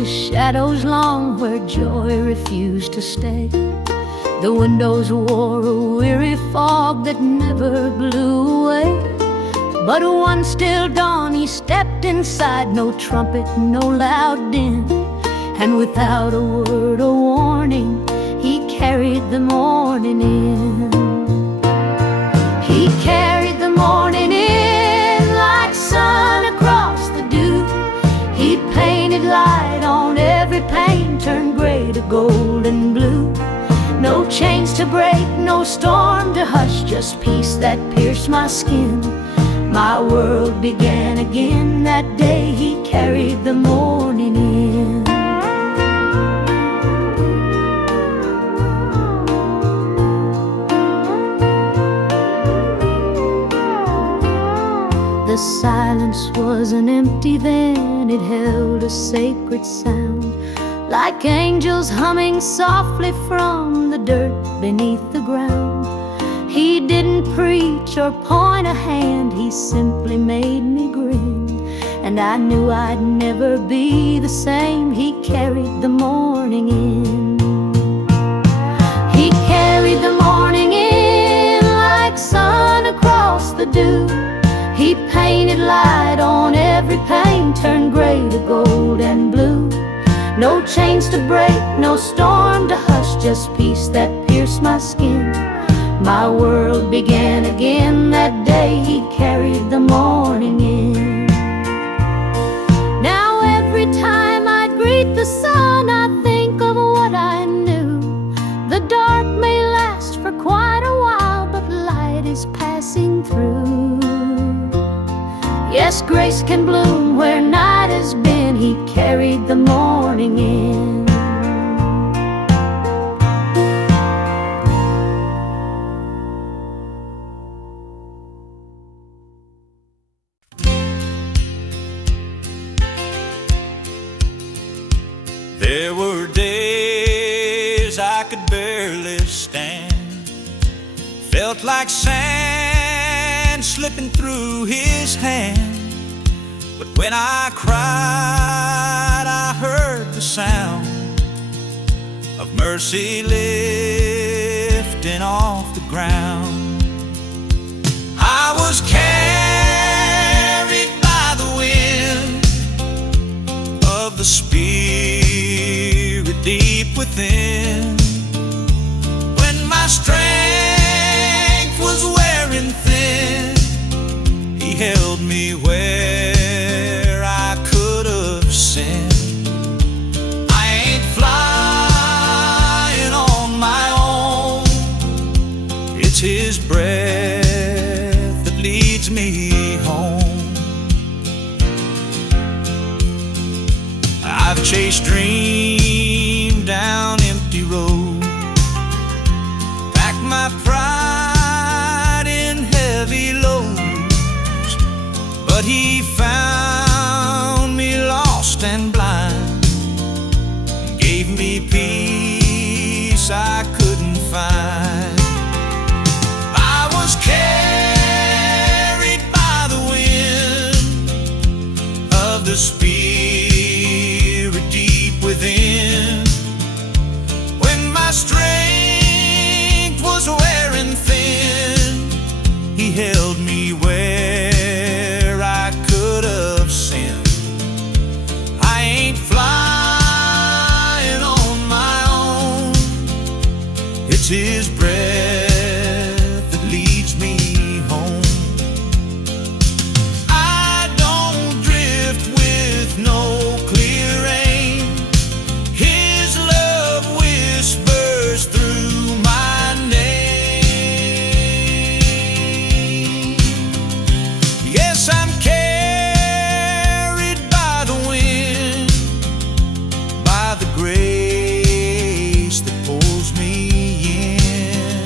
to shadows long where joy refused to stay. The windows wore a weary fog that never blew away. But one still dawn he stepped inside, no trumpet, no loud din, and without a word of warning, he carried the morning in. He carried the morning in like sun across the dew. He painted light on every pane, turned gray to gold and blue. No chains to break, no storm to hush, just peace that pierced my skin. My world began again that day he carried the morning in. The silence wasn't empty then, it held a sacred sound, like angels humming softly from the dirt beneath the ground. He didn't preach or point a hand, he simply made me grin, and I knew I'd never be the same. He carried the morning in. He carried the morning in like sun across the dew. He painted light on every pane, turned gray to gold and blue. No chains to break, no storm to hush, just peace that pierced my skin. My world began again that day he carried the morning in. Now every time I greet the sun, I think of what I knew. The dark may last for quite a while, but light is passing through. Yes, grace can bloom where night has been. He carried the morning in. There were days I could barely stand, felt like sand slipping through his hand. But when I cried, I heard the sound of mercy lifting off the ground. I was carried by the wind of the Spirit deep within. When my strength was wearing thin, he held me where I could have sinned. I ain't flying on my own, it's his breath that leads me home. I've chased dreams down empty roads, packed my pride in heavy loads, but he found me lost and blind, gave me peace I couldn't find. I was carried by the wind of the Spirit deep within. When my strength was wearing thin, he held me where I could have sinned. I ain't flying on my own, it's his breath that leads me home. I don't drift with no clear aim, his love whispers through my name. Yes, I'm carried by the wind, by the grace that pulls me in.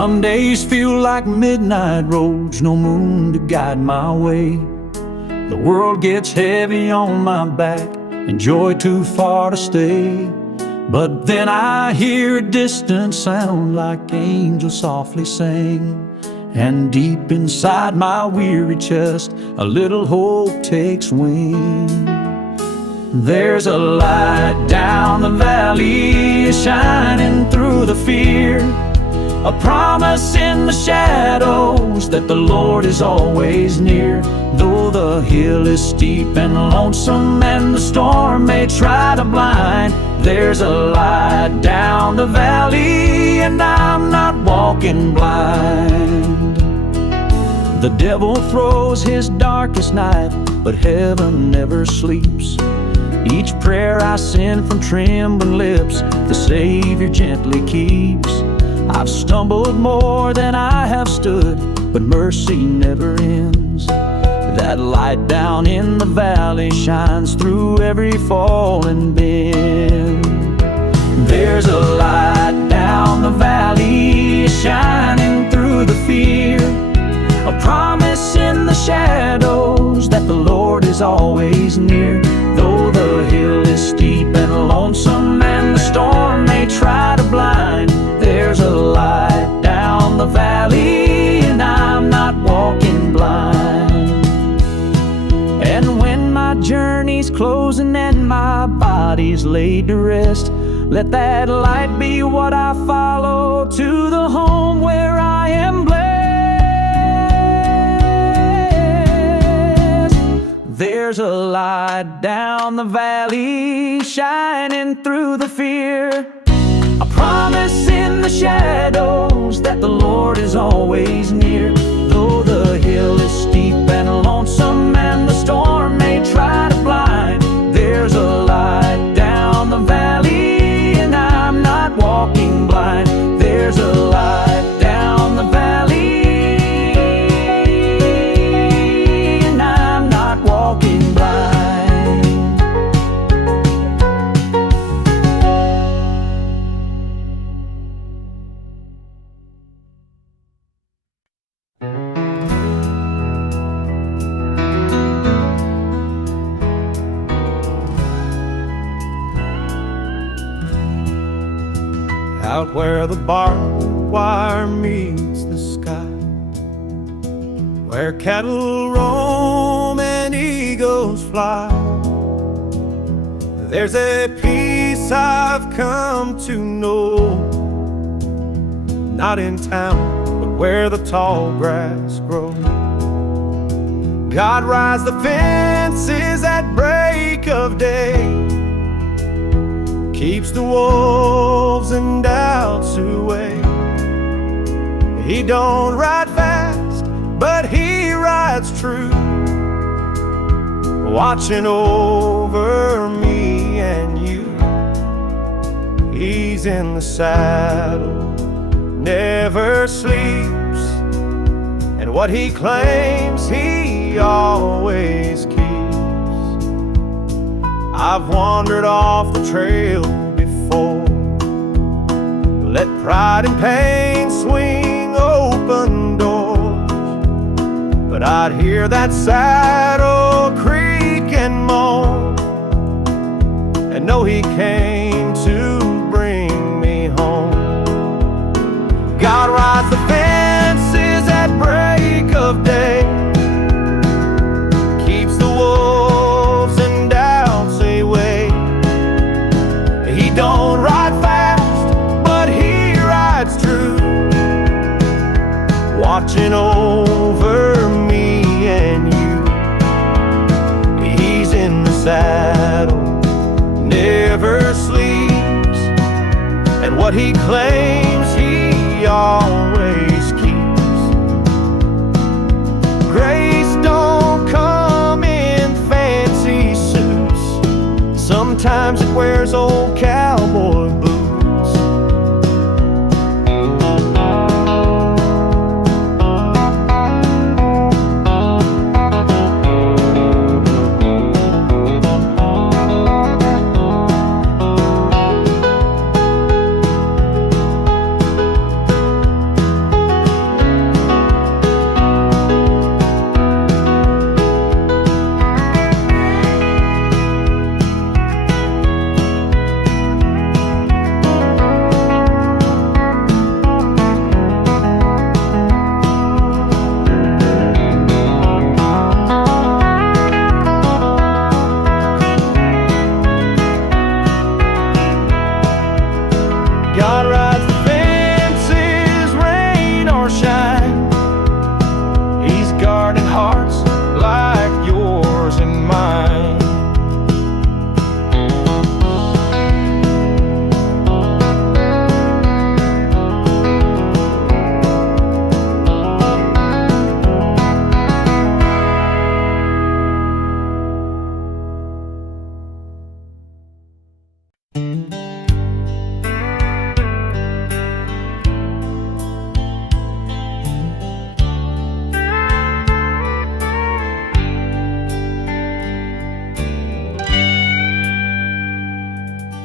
Some days feel like midnight roads, no moon to guide my way. The world gets heavy on my back and joy too far to stay. But then I hear a distant sound like angels softly sing, and deep inside my weary chest a little hope takes wing. There's a light down the valley shining through the fear, a promise in the shadows that the Lord is always near. Though the hill is steep and lonesome and the storm may try to blind, there's a light down the valley and I'm not walking blind. The devil throws his darkest knife, but heaven never sleeps. Each prayer I send from trembling lips, the Savior gently keeps. I've stumbled more than I have stood, but mercy never ends. That light down in the valley shines through every fall and bend. There's a light down the valley shining through the fear, a promise in the shadows that the Lord is always near. Though the hill is steep and lonesome and the storm may try to blind, there's a light down the valley and I'm not walking blind. And when my journey's closing and my body's laid to rest, let that light be what I follow to the home where I am blessed. There's a light down the valley shining through the fear, a promise in the shadows that the Lord is always near. Though the hill is steep and lonesome and the storm may try to blind, there's a light down the valley and I'm not walking blind. There's a light down the valley and I'm not walking blind. Out where the barbed wire meets the sky, where cattle roam and eagles fly, there's a peace I've come to know. Not in town, but where the tall grass grows. God rides the fences at break of day, keeps the wolves and doubts away. He don't ride fast, but he rides true, watching over me and you. He's in the saddle, never sleeps, and what he claims he always keeps. I've wandered off the trail before, let pride and pain swing open doors, but I'd hear that saddle creak and moan, and know he came to bring me home. God rides the fences at break of day, keeps the wolves and doubts away. He don't ride fast, but he rides true, watching over me and you. He's in the saddle, never sleeps, and what he claims he always keeps. Grace don't come in fancy suits, sometimes it wears old cowboy boots.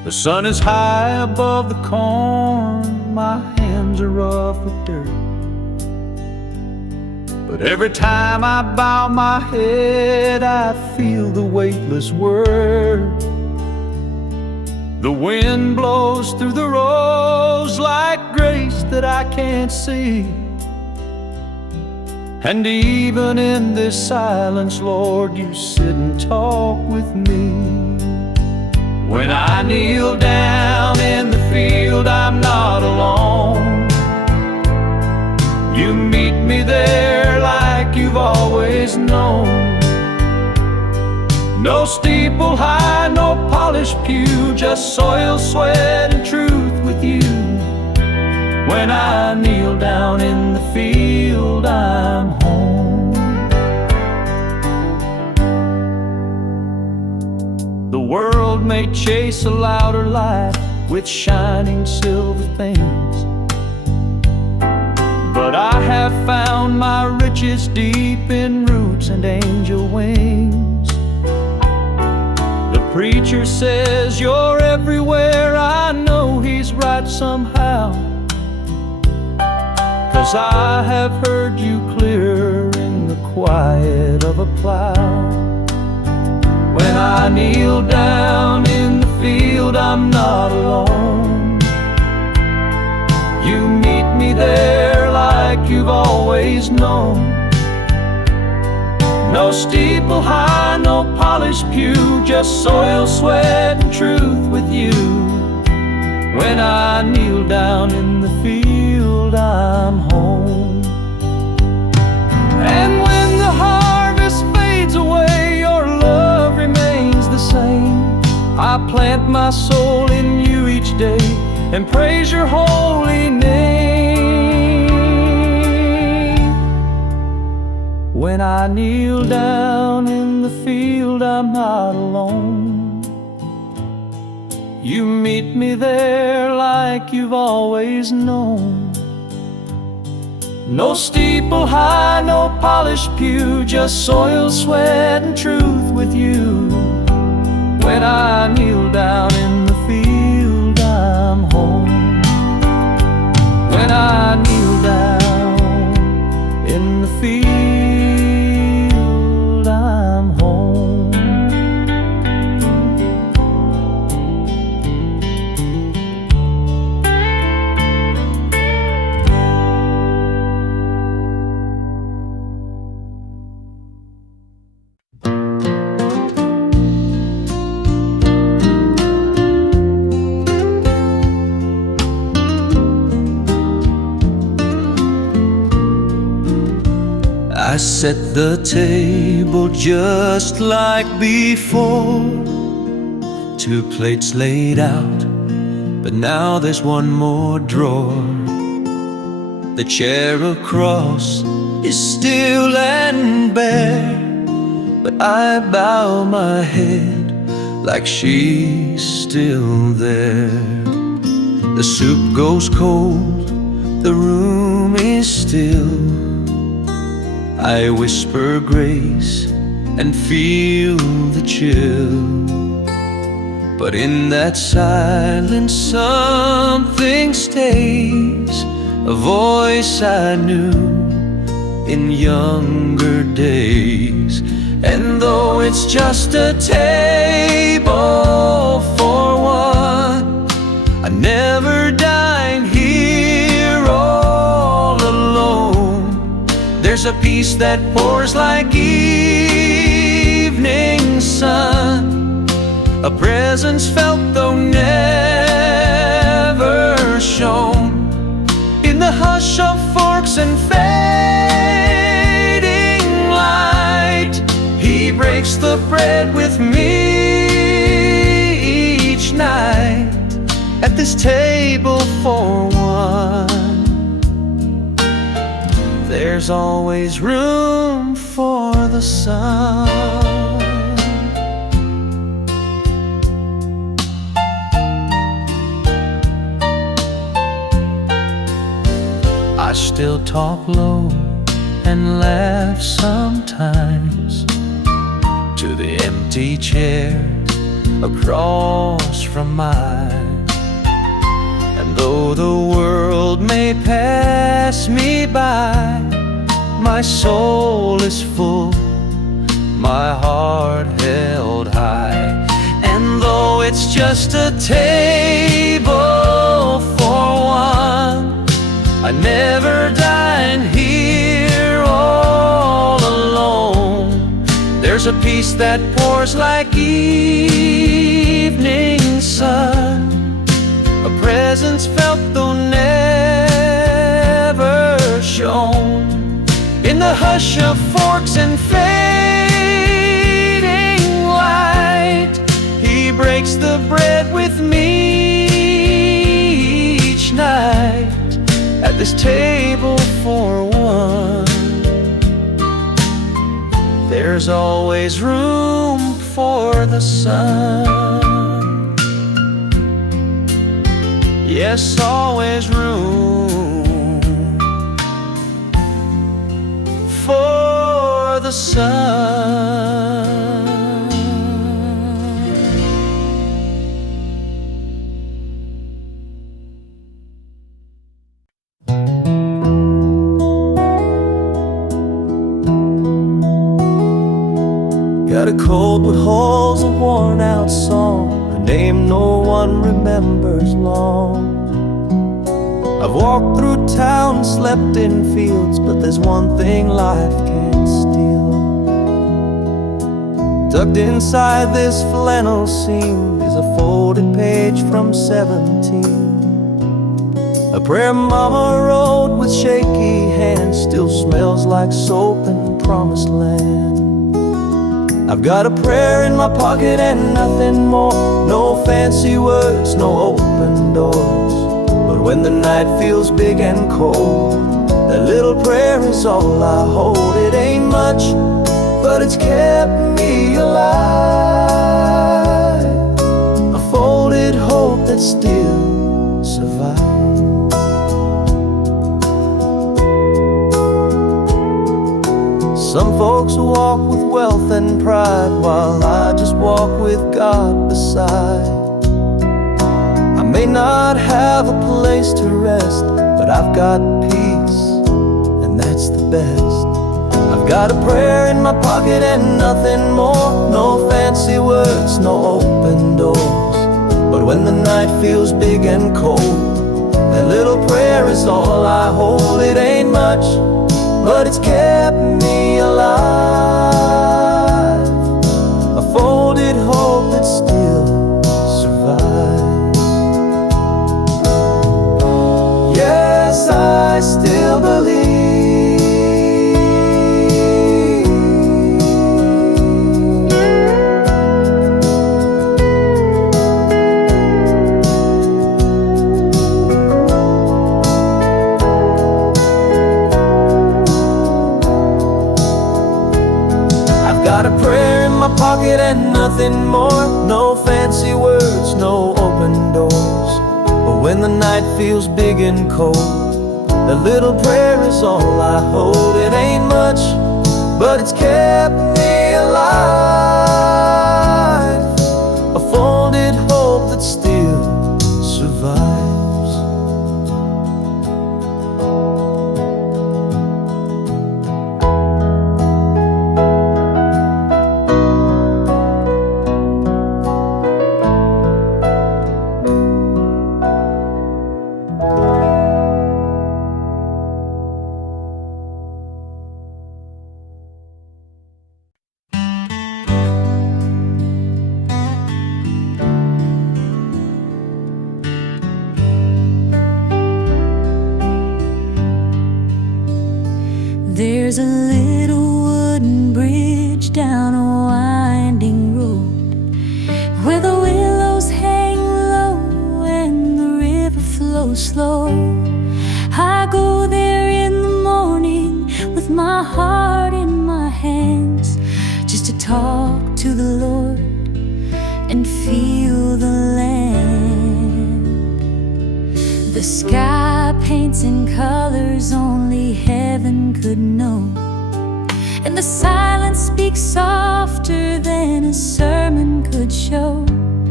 The sun is high above the corn, my hands are rough with dirt. But every time I bow my head, I feel the weightless word. The wind blows through the rose like grace that I can't see. And even in this silence, Lord, you sit and talk with me. When I kneel down in the field, I'm not alone. You meet me there like you've always known. No steeple high, no polished pew, just soil, sweat, and truth with you. When I kneel down in the field, I'm home. The world may chase a louder light with shining silver things, but I have found my riches deep in roots and angel wings. The preacher says you're everywhere, I know he's right somehow, 'cause I have heard you clear in the quiet of a plow. When I kneel down in the field, I'm not alone. You meet me there like you've always known. No steeple high, no polished pew, just soil, sweat, and truth with you. When I kneel down in the field, I'm home. And when the harvest fades away, your love remains the same. I plant my soul in you each day and praise your holy name. When I kneel down in the field, I'm not alone. You meet me there like you've always known. No steeple high, no polished pew, just soil, sweat, and truth with you. When I kneel down in the field, I'm home. When I kneel down in the field, I'm home. I set the table just like before, 2 plates laid out, but now there's one more drawer. The chair across is still and bare, but I bow my head like she's still there. The soup goes cold, the room is still. I whisper grace and feel the chill, but in that silence something stays, a voice I knew in younger days. And though it's just a table for one, I never dine here all alone. There's a peace that pours like evening sun, a presence felt though never shown. In the hush of forks and fading light, he breaks the bread with me each night at this table for one. There's always room for the sun. I still talk low and laugh sometimes to the empty chair across from mine. And though the world may pass me by, my soul is full, my heart held high. And though it's just a table for one, I never dine here all alone. There's a peace that pours like evening sun, a presence felt though never shown. In the hush of forks and fading light, He breaks the bread with me each night. At this table for one, there's always room for the sun. Yes, always room for the sun. Got a cold with holes, a worn out song, a name no one remembers long. I've walked through town, slept in fields, but there's one thing life can't steal. Tucked inside this flannel seam is a folded page from 17. A prayer mama wrote with shaky hands, still smells like soap and promised land. I've got a prayer in my pocket and nothing more. No fancy words, no open doors. But when the night feels big and cold, that little prayer is all I hold. It ain't much, but it's kept me alive. A folded hope that still survives. Some folks walk with wealth and pride, while I just walk with God beside. I may not have a place to rest, but I've got peace, and that's the best. I've got a prayer in my pocket and nothing more. No fancy words, no open doors. But when the night feels big and cold, that little prayer is all I hold. It ain't much, but it's kept me alive. A folded hope that still survives. Yes, I still believe. Got a prayer in my pocket and nothing more. No fancy words, no open doors. But when the night feels big and cold, that little prayer is all I hold. It ain't much, but it's kept me alive. A folded hope that still survives. There's a little wooden bridge down a winding road where the willows hang low and the river flows slow. I go there in the morning with my heart in my hands, just to talk to the Lord and feel the land. The sky paints in colors only heaven could know, and the silence speaks softer than a sermon could show.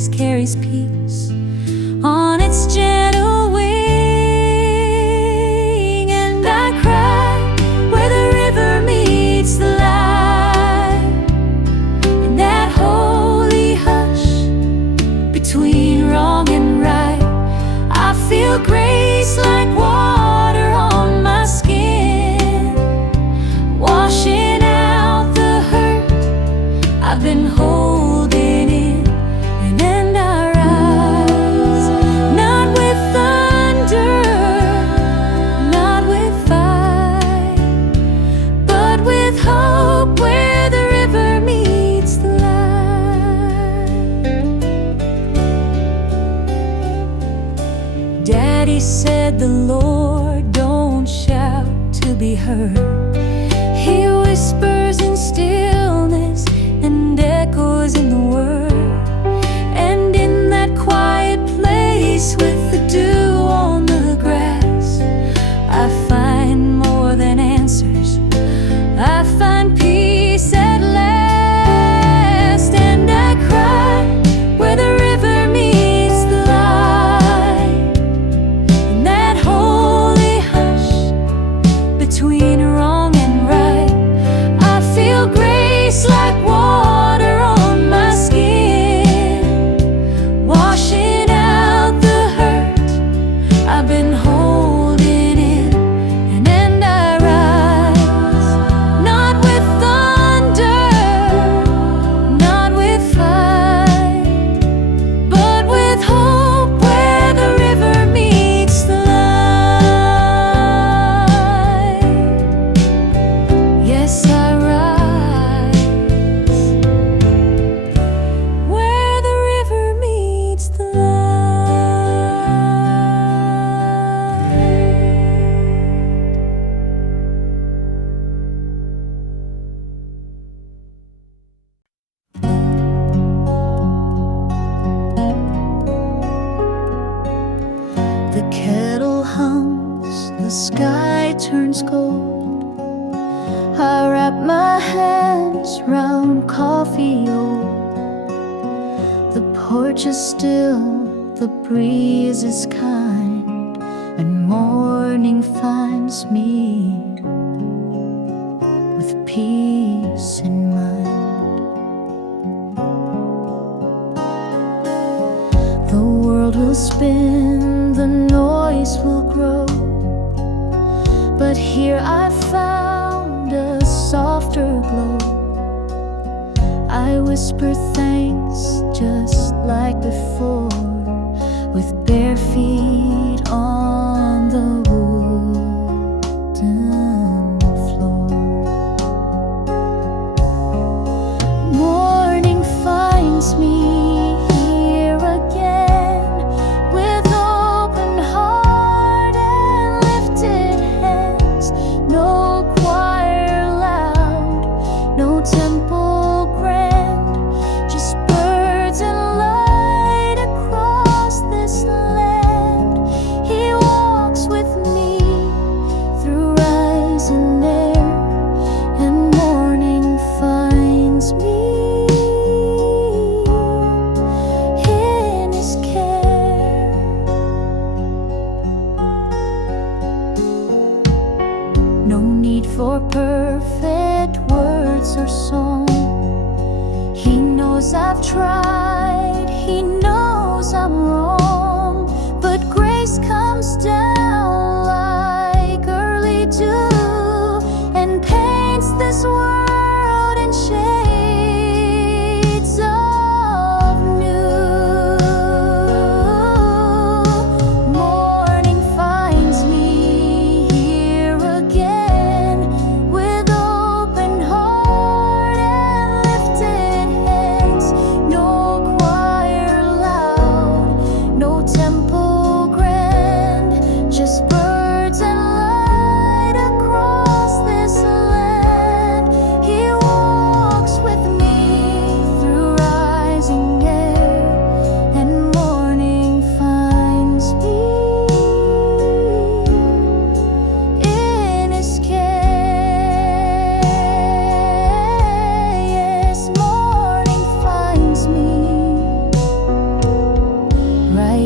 dreams carries peace on its gentle wing. And I cry where the river meets the light, in that holy hush between wrong and right. I feel grace like water on my skin, washing out the hurt I've been holding in. And I rise, not with thunder, not with fight, but with hope where the river meets the light. Daddy said the Lord don't shout to be heard. He whispers in stillness and echoes in the word. And in that quiet place with the dew on the grass, I find more than answers, I find peace at last. And I cry where the river meets the light, in that holy hush between wrong and right. I feel grace like water on my skin, washing out the hurt I've been holding in. And I rise, not with thunder, not with fight, but with hope where the river meets the light. Yes, I rise where the river meets the light. The kettle hums, the sky turns gold. I wrap my hands round coffee old. The porch is still, the breeze is kind, and morning finds me with peace in mind. The world will spin, the noise will grow, but here I found a softer glow. I whisper thanks just like before, with bare feet on the wooden floor. Morning finds me here again, with open heart and lifted hands. No choir loud, no temple grand, just birds and light across this land. He walks with me through rising air, and morning finds me in his care. No need for perfect words or song. He knows I've tried, he knows I'm wrong, but grace comes down like early dew and paints this world in shades of new. Morning finds me here again, with open heart and lifted hands. No choir loud, no temple grand,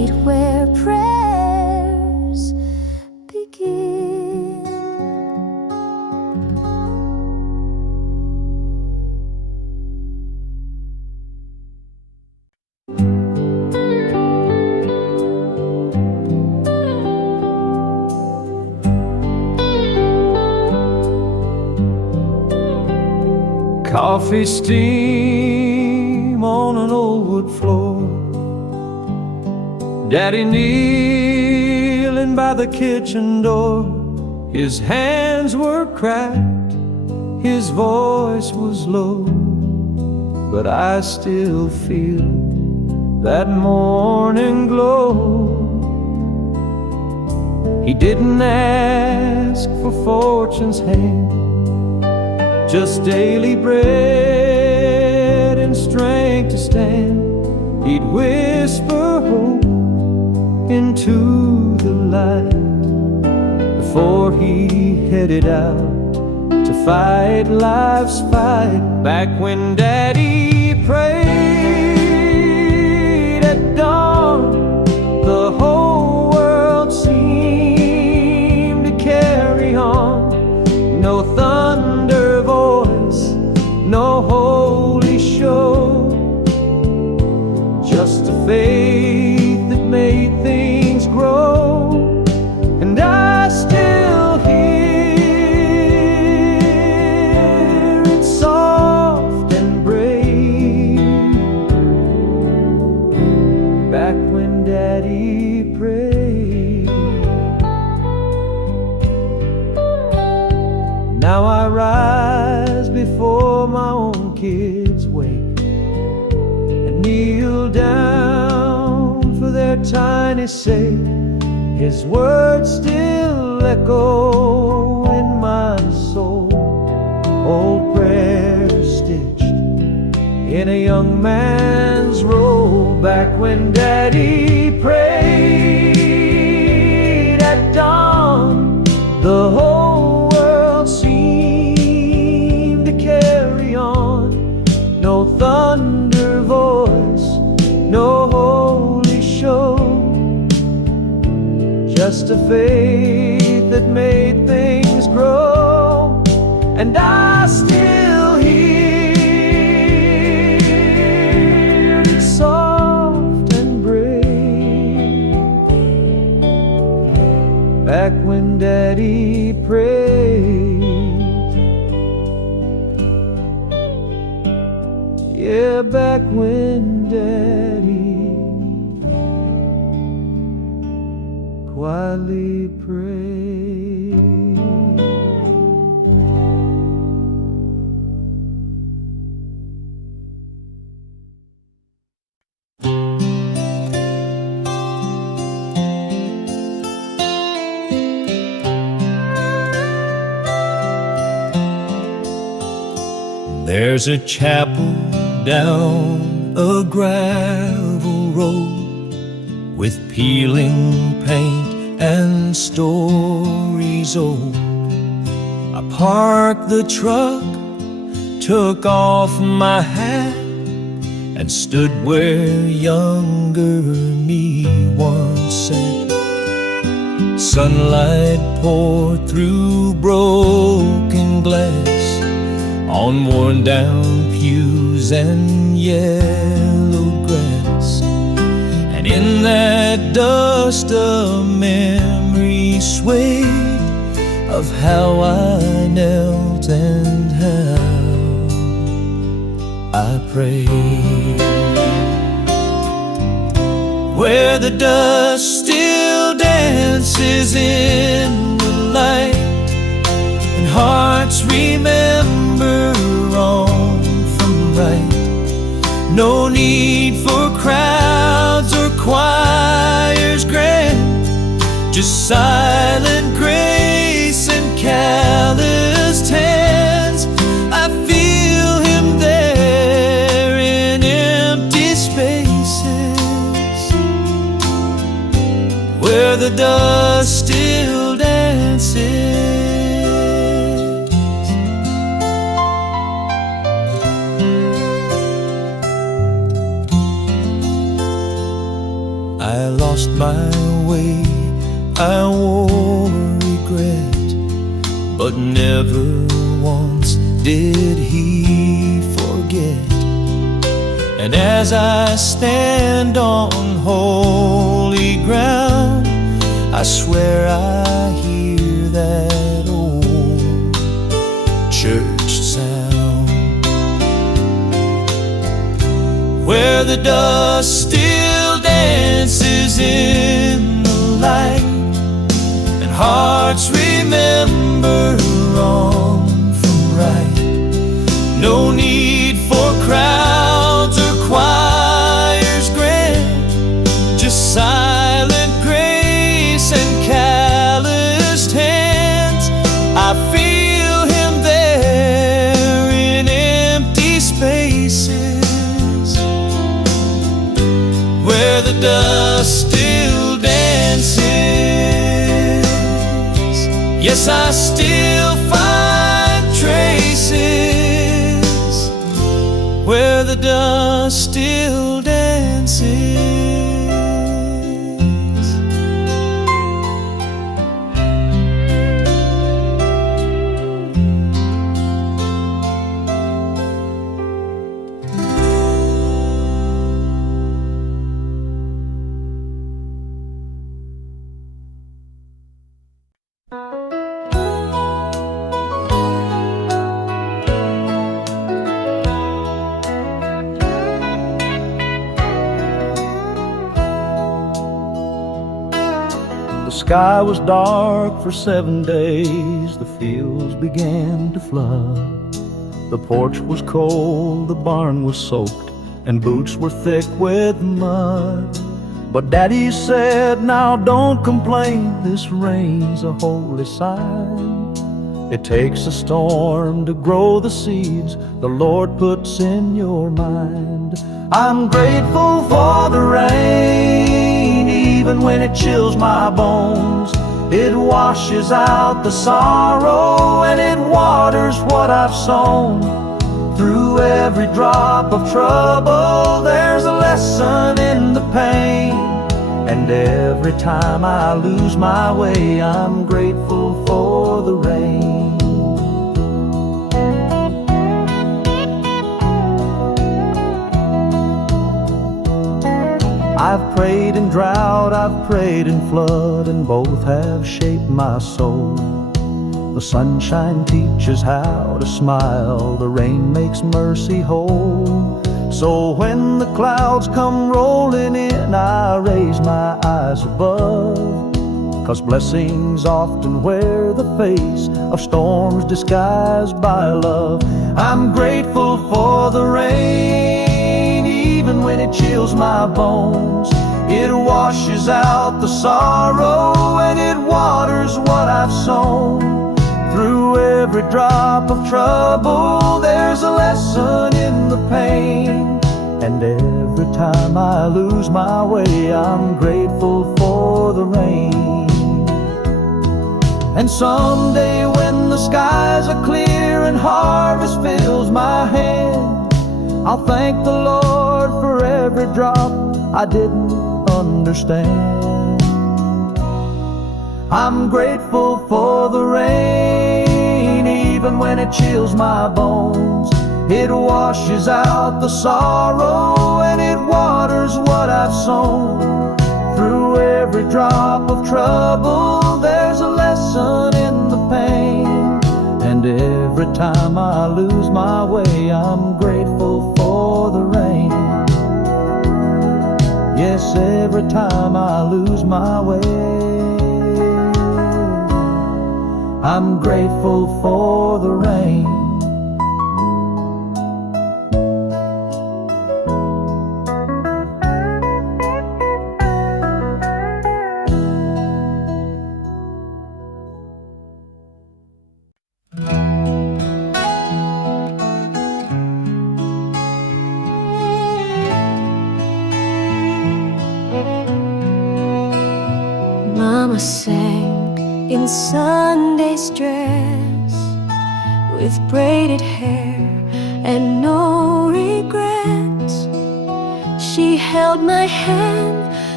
right where prayers begin. Coffee steam on an old wood floor, Daddy kneeling by the kitchen door. His hands were cracked, his voice was low, but I still feel that morning glow. He didn't ask for fortune's hand, just daily bread and strength to stand. He'd whisper hope into the light before he headed out to fight life's fight. Back when Daddy prayed at dawn, the whole world seemed to carry on. No thunder voice, no holy show, just a faith that made things grow. And I still hear it soft and brave, back when Daddy prayed. Now I rise before my own kids wake and kneel down for their tiny sake. His words still echo in my soul, old prayers stitched in a young man's robe. Back when Daddy prayed at dawn, the whole world seemed to carry on. No thunder voice, no holy show, just a faith that made things grow. And I still hear it soft and brave, back when Daddy prayed. Yeah, back when Daddy quietly prayed. There's a chapel down a gravel road with peeling paint and stories old. I parked the truck, took off my hat, and stood where younger me once sat. Sunlight poured through broken glass on worn down pews and yellowed grass. And in that dust a memory swayed of how I knelt and how I prayed. Where the dust still dances in the light, and hearts remember wrong from right. No need for crowds or choirs grand, just silent grace and calloused hands. I feel him there in empty spaces, where the dust still dances. I lost my way, I wore regret, but never once did he forget. And as I stand on holy ground, I swear I hear that old church sound, where the dust still dances in the light, and hearts remember wrong from right. No need for crowds or choirs grand, just silent grace and calloused hands. I feel him there in empty spaces, where the dust still dances. Yes, I still find traces, where the dust still dances. The sky was dark for 7 days, the fields began to flood. The porch was cold, the barn was soaked, and boots were thick with mud. But Daddy said, now don't complain, this rain's a holy sign. It takes a storm to grow the seeds the Lord puts in your mind. I'm grateful for the rain, even when it chills my bones. It washes out the sorrow and it waters what I've sown. Through every drop of trouble there's a lesson in the pain, and every time I lose my way I'm grateful for the rain. I've prayed in drought, I've prayed in flood, and both have shaped my soul. The sunshine teaches how to smile, the rain makes mercy whole. So when the clouds come rolling in, I raise my eyes above, 'cause blessings often wear the face of storms disguised by love. I'm grateful for the rain, even when it chills my bones. It washes out the sorrow and it waters what I've sown. Through every drop of trouble there's a lesson in the pain, and every time I lose my way I'm grateful for the rain. And someday when the skies are clear and harvest fills my hand, I'll thank the Lord for every drop I didn't understand. I'm grateful for the rain, even when it chills my bones. It washes out the sorrow and it waters what I've sown. Through every drop of trouble there's a lesson in the pain, and every time I lose my way I'm grateful for the rain. Yes, every time I lose my way I'm grateful for the rain. Mama sang in Sunday's dress, with braided hair and no regrets. She held my hand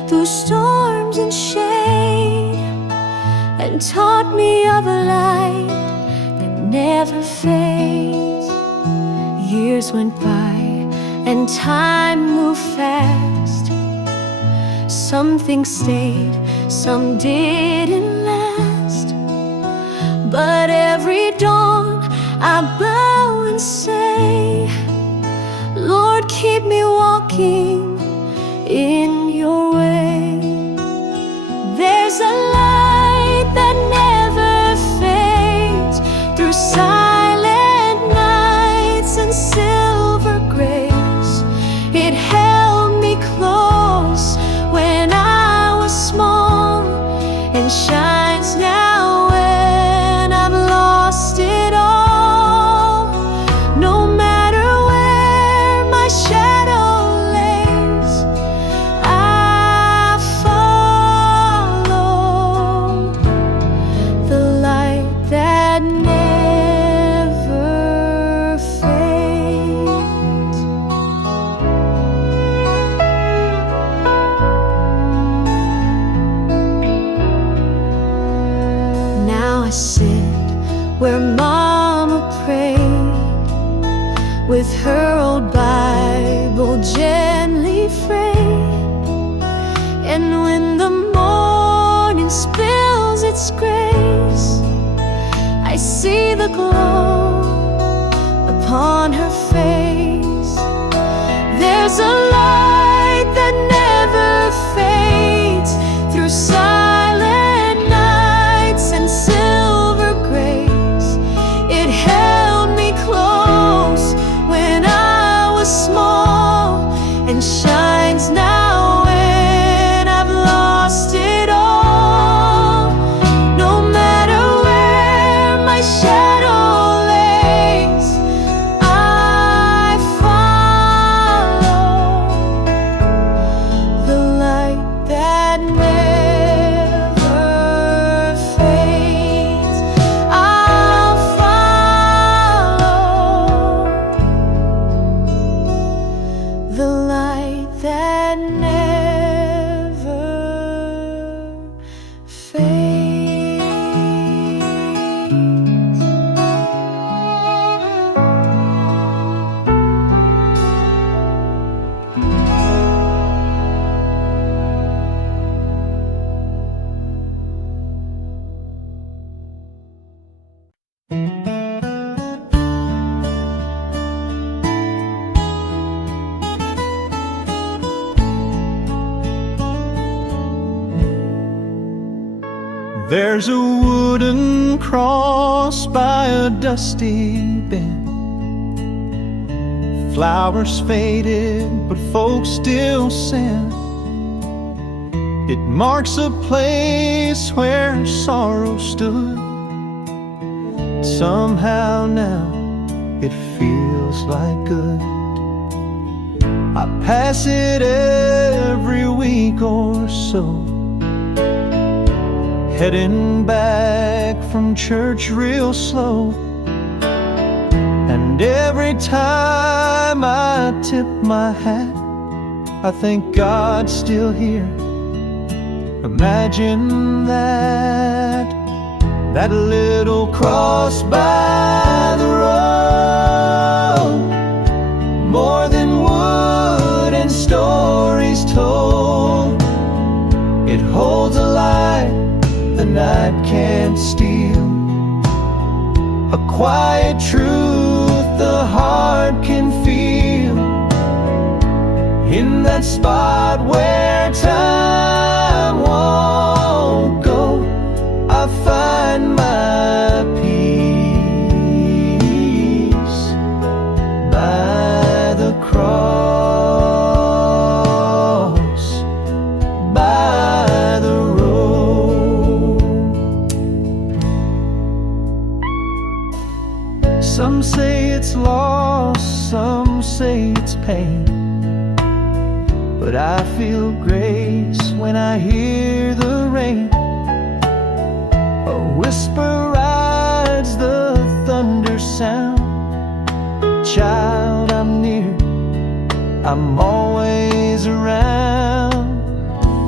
through storms and shade, and taught me of a light that never fades. Years went by and time moved fast. Some things stayed, some didn't last. But every dawn I bow and say, Lord, keep me walking in your way. There's a light that never fades through silent nights and silver grace. It held me close when I was small, and shines now when I've lost it all. No matter where my shadow lays, I follow the light that never fades. Now I sit where Mama prayed, with her old Bible gently frayed. And when the morning spills its grace, I see the glow upon her face. There's a light that never fades through silent nights and silver grace. It held me close when I was small, and shines now when I've lost it all. No matter where my shadow lays, I follow the light that never fades. I'll follow the light that never fades. There's a wooden cross by a dusty bin. Flowers faded, but folks still sin. It marks a place where sorrow stood. Somehow now it feels like good. I pass it every week or so, heading back from church real slow. And every time I tip my hat, I think God's still here. Imagine that little cross by the road, more than wood and stories told. It holds a light the night can't steal, a quiet truth the heart can feel. In that spot where time won't go, I find my peace by the cross, by the road. Some say it's loss, some say it's pain, but I feel grace when I hear the rain. A whisper rides the thunder sound. Child, I'm near, I'm always around.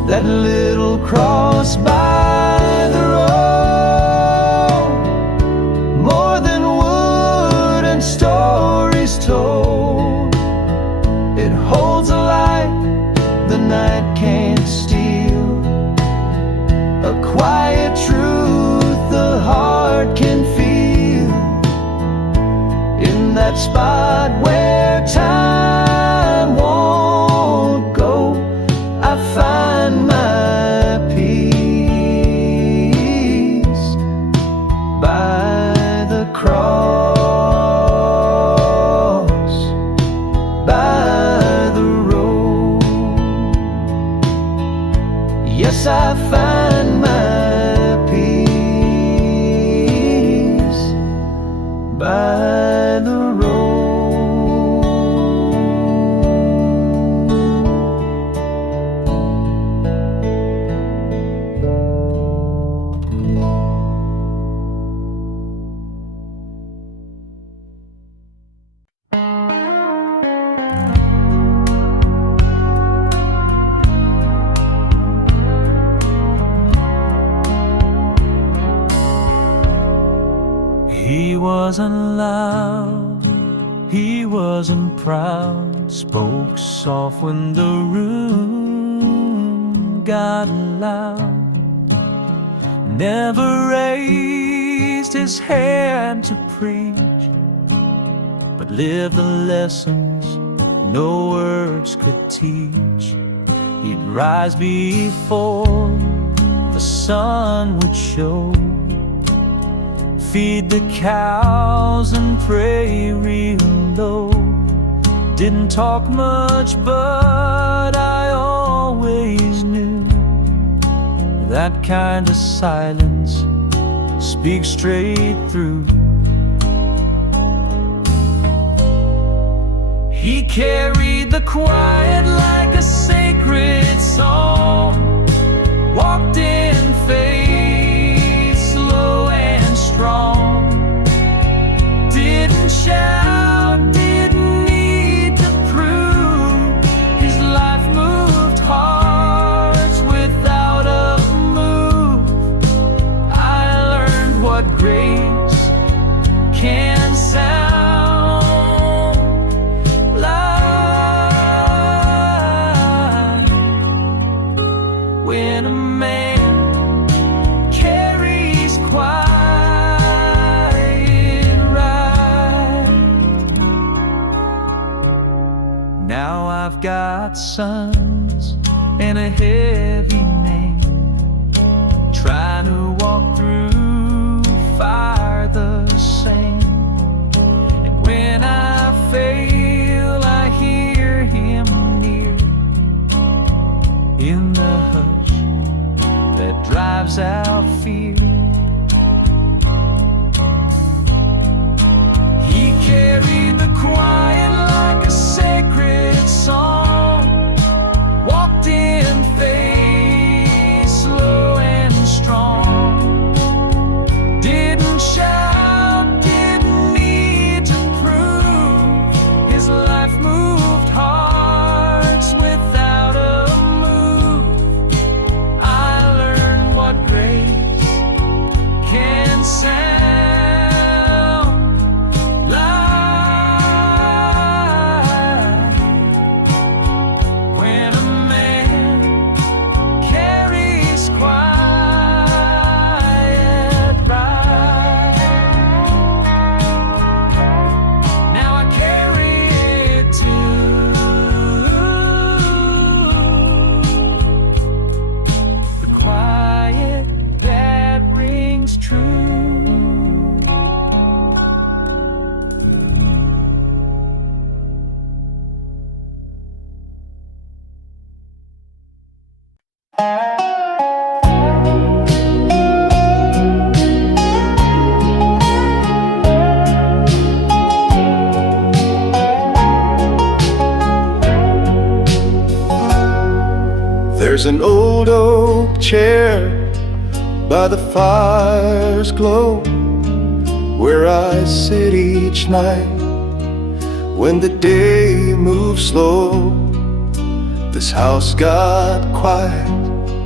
that little cross by the road, more than wood and stories told. It holds a light the night can't steal, a quiet truth the heart can feel. In that spot where time won't go, I find my peace by the cross, by the road. Yes, I find my peace by the road. He wasn't loud, he wasn't proud, spoke soft when the room got loud. Never raised his hand to preach, but lived the lessons no words could teach. He'd rise before the sun would show, feed the cows and pray real low. Didn't talk much, but I always knew that kind of silence speaks straight through. He carried the quiet like a sacred song, walked in faith, slow and strong. Didn't shout, didn't need to prove. His life moved hearts without a move. I learned what grace can sound like when a man carries quiet right. Now I've got sons and a heavy name, trying to walk through fire the same. And when I fail, I hear him near, in the hush that drives out fear. He carried the quiet like a sacred song, walked in faith, slow and strong. Didn't shout, didn't need to prove. His life moved hearts without a move. I learned what grace can sound like when a man carries quiet right. Now I carry it too, the quiet that rings true. There's an old oak chair by the fire's glow, where I sit each night when the day moves slow. This house got quiet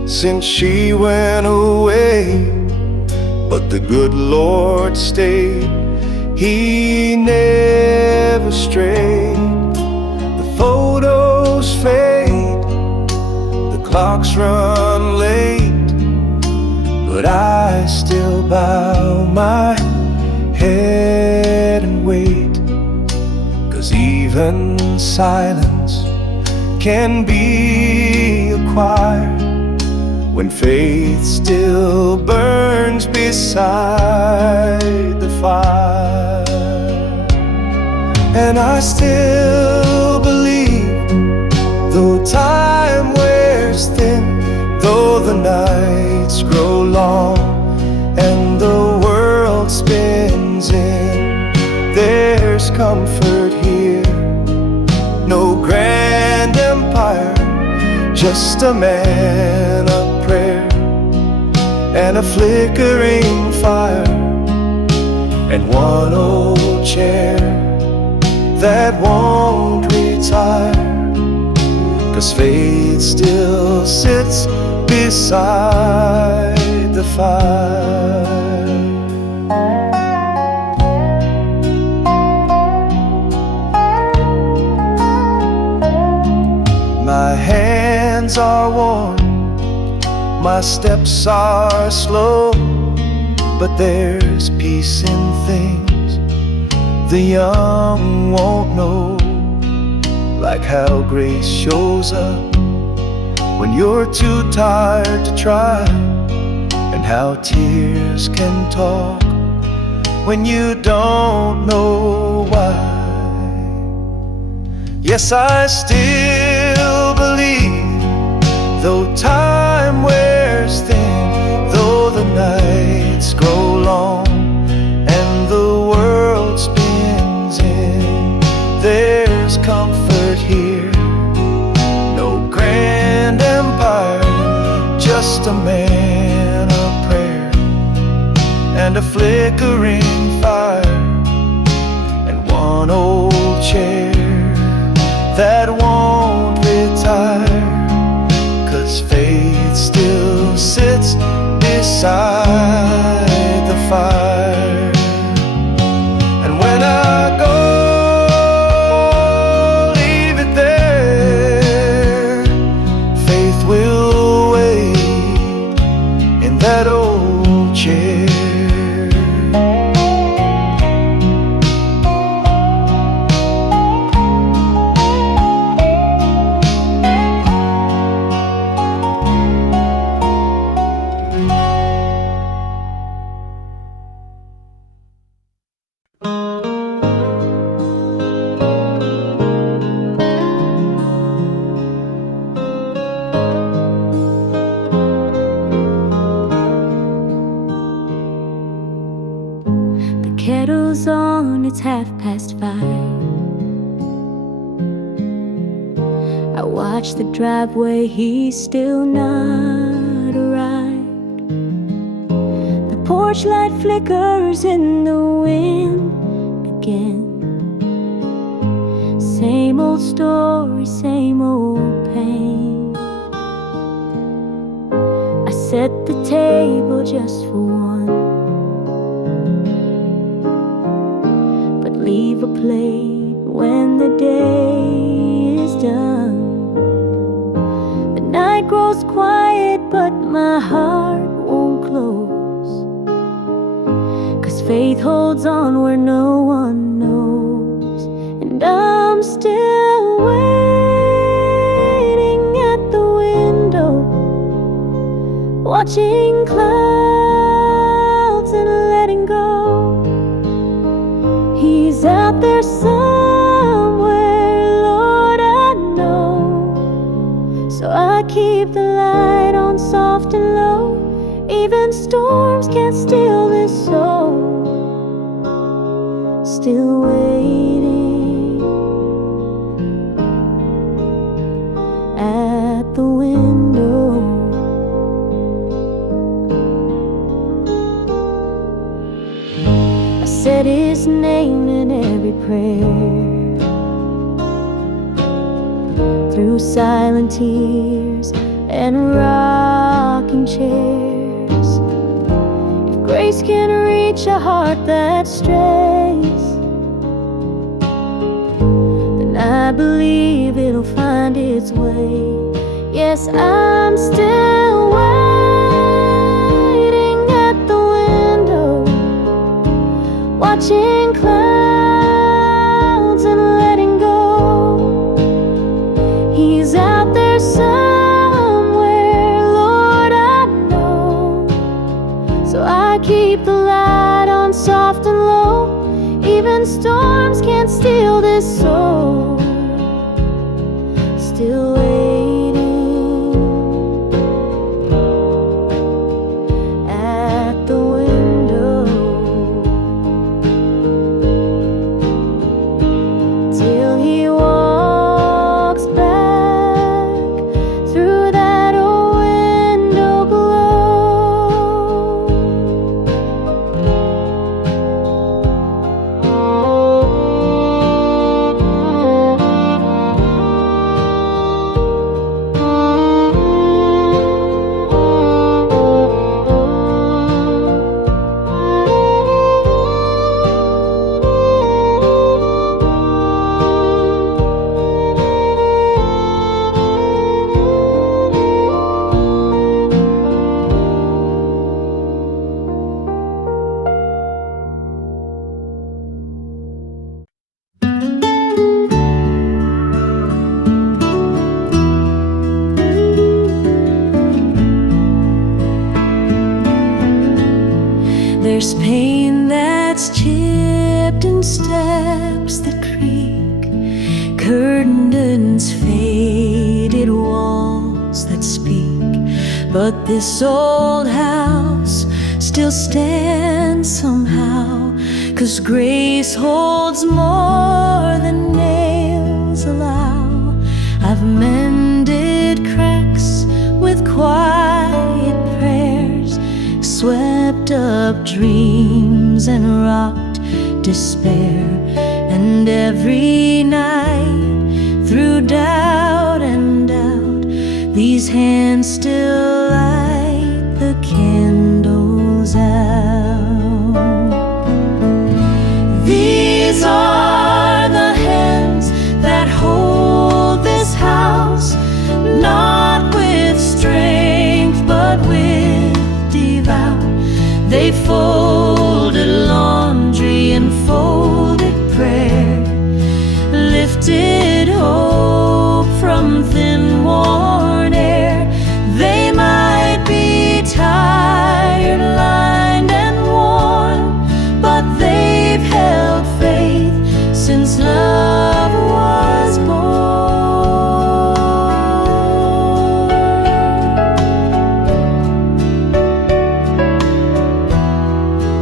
since she went away. But the good Lord stayed, He never strayed. The photos fade, the clocks run late, but I still bow my head and wait. 'Cause even silence can be acquired when faith still burns beside the fire. And I still believe, though time wears thin, though the nights grow long and the world spins in, there's comfort here. No grand empire, just a man of prayer and a flickering fire, and one old chair that won't retire. 'Cause faith still sits beside the fire. My hands are warm, my steps are slow, but there's peace in things the young won't know. Like how grace shows up when you're too tired to try, and how tears can talk when you don't know why. Yes, I still believe, though time wears thin, though the nights grow long and the world spins in, there's comfort here. No grand empire, just a man of prayer and a flickering fire, and one old chair that won't retire. 'Cause faith still sits beside the fire. And when I go, leave it there. Faith will wait in that old chair. Kettle's on, it's 5:30. I watch the driveway, he's still not arrived. The porch light flickers in the wind again. Same old story, same old pain. I set the table just for one, leave a plate when the day is done. The night grows quiet, but my heart won't close. 'Cause faith holds on where no one knows. And I'm still waiting at the window, watching clouds and letting go. He's out there somewhere, Lord, I know. So I keep the light on soft and low. Even storms can't steal this soul. Still waiting at the window. Said his name in every prayer, through silent tears and rocks rocking chairs. If grace can reach a heart that strays, then I believe it'll find its way. Yes, I'm still waiting at the window, watching clouds and letting go. He's out there somewhere, Lord, I know. So I keep the light on soft and low. Even storms can't steal this soul. Still waiting at the window till he walks back through that old window There's pain that's chipped and steps that creak, curtains, faded walls that speak. But this old house still stands somehow, 'cause grace holds more than nails allow. I've mended cracks with quiet prayers, swept up dreams and rocked despair. And every night, through doubt and doubt, these hands still light the candles out. These are the hands that hold this house, not with strength but with devout. They folded laundry and folded prayer, lifted hope from thin worn air. They might be tired, lined and worn, but they've held faith since love was born.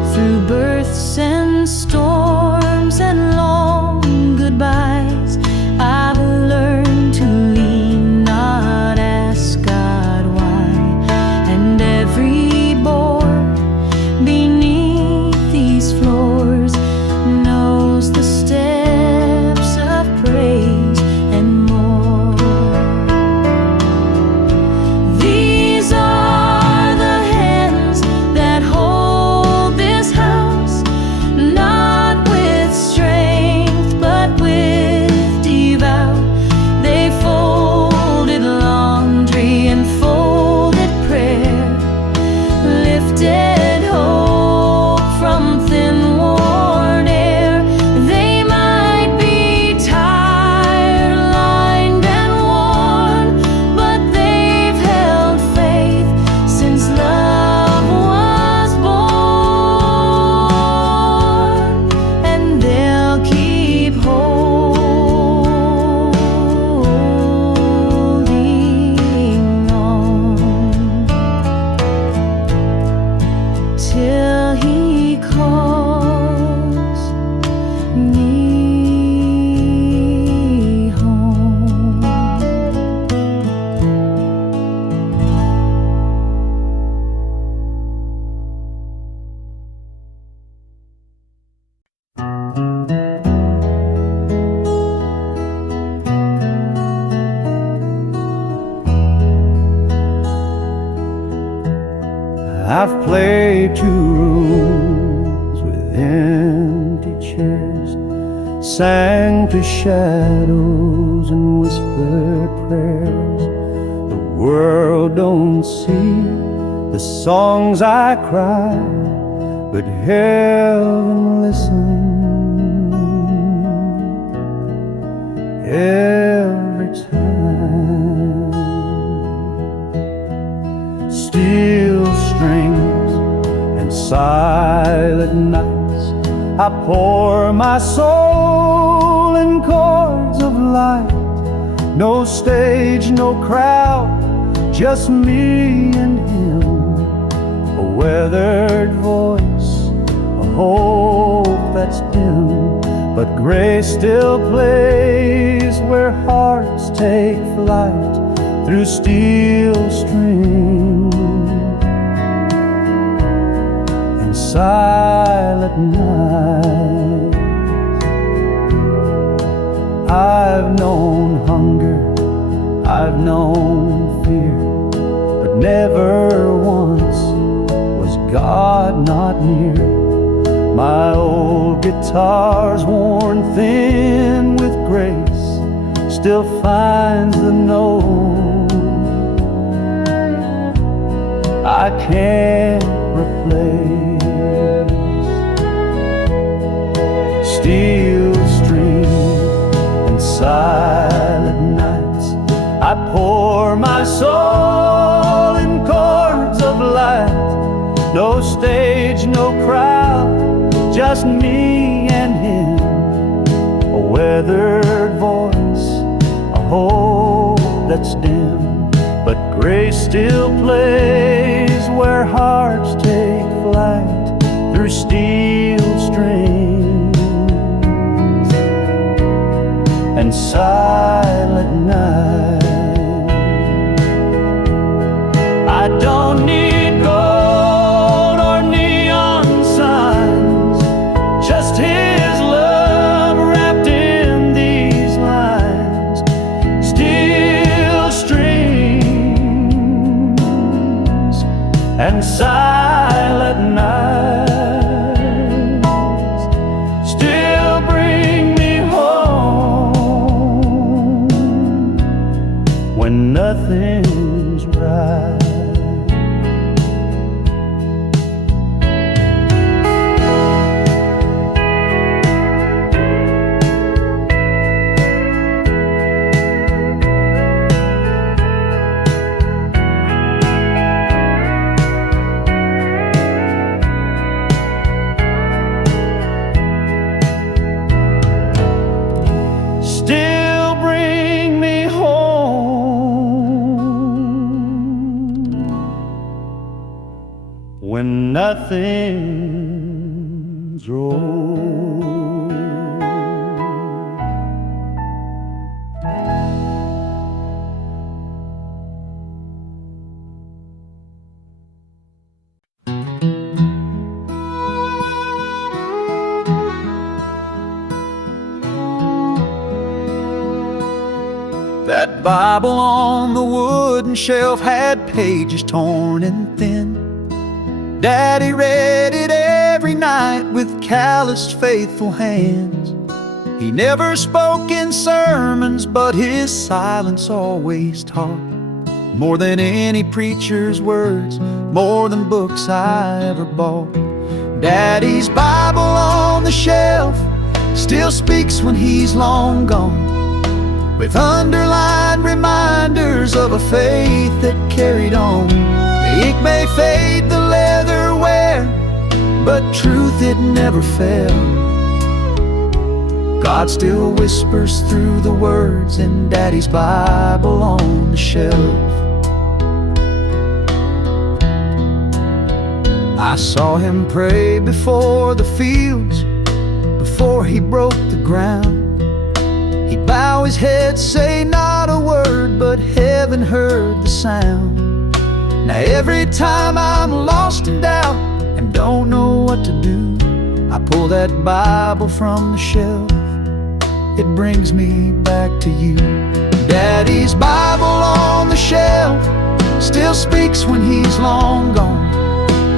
I've played two rooms with empty chairs, sang to shadows and whispered prayers. The world don't see the songs I cry, but heaven listens every time. Steel strings and silent nights, I pour my soul in chords of light. No stage, no crowd, just me and him. A weathered voice, a hope that's dim, but grace still plays where hearts take flight through steel strings and silent nights. I've known hunger, I've known fear, but never once was God not near. My old guitar's worn thin with grace, still finds the note I can't replace. Steel strings and silent nights, I pour my soul in chords of light. No stage, no crowd, just me and him. A weathered voice, a hope that's dim, but grace still plays where hearts take flight through steel strings and silent nights. I don't need gold or neon signs, just his love wrapped in these lines. Steel strings and silent nights still bring me home when nothing's right. Still bring me home when nothing's wrong. That Bible on the wooden shelf had pages torn and thin. Daddy read it every night with calloused, faithful hands. He never spoke in sermons, but his silence always taught. More than any preacher's words, more than books I ever bought. Daddy's Bible on the shelf still speaks when he's long gone, with underlined reminders of a faith that carried on. The ink may fade, the leather wear, but truth it never fell. God still whispers through the words in Daddy's Bible on the shelf. I saw him pray before the fields, before he broke the ground. He'd bow his head, say not a word, but heaven heard the sound. Now every time I'm lost in doubt and don't know what to do, I pull that Bible from the shelf. It brings me back to you. Daddy's Bible on the shelf still speaks when he's long gone,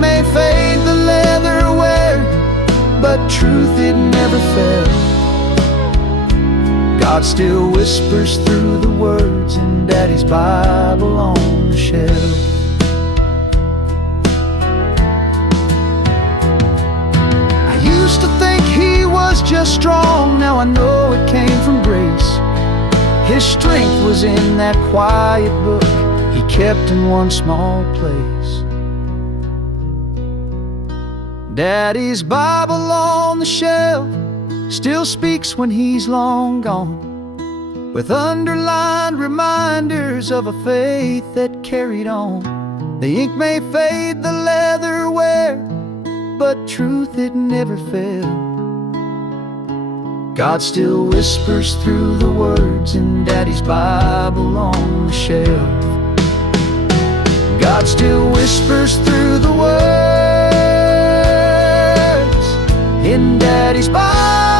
may fade the leather wear, but truth it never fails. God still whispers through the words in Daddy's Bible on the shelf. I used to think he was just strong, now I know it came from grace. His strength was in that quiet book he kept in one small place. Daddy's Bible on the shelf still speaks when he's long gone, with underlined reminders of a faith that carried on. The ink may fade the leather wear, but truth it never failed. God still whispers through the words in Daddy's Bible on the shelf. God still whispers through the words in Daddy's Bible